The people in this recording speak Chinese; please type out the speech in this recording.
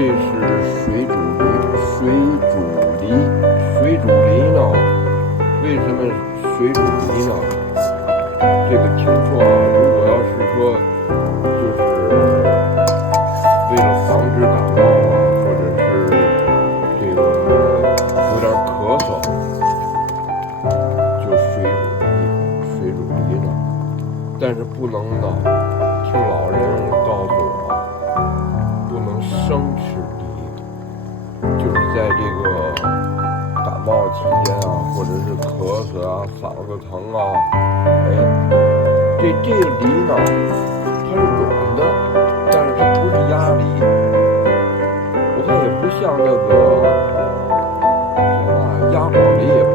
这是水煮梨，水煮梨呢？为什么水煮梨呢？这个听说啊，如果要是说，就是为了防止感冒啊，或者是这个有点咳嗽，就水煮梨呢。但是不能呢，听老人告诉我，不能生吃梨，就是在这个感冒期间啊，或者是咳嗽啊、嗓子疼啊，这个梨呢，它是软的，但是它不是鸭梨，我看也不像那个什么鸭黄梨，也不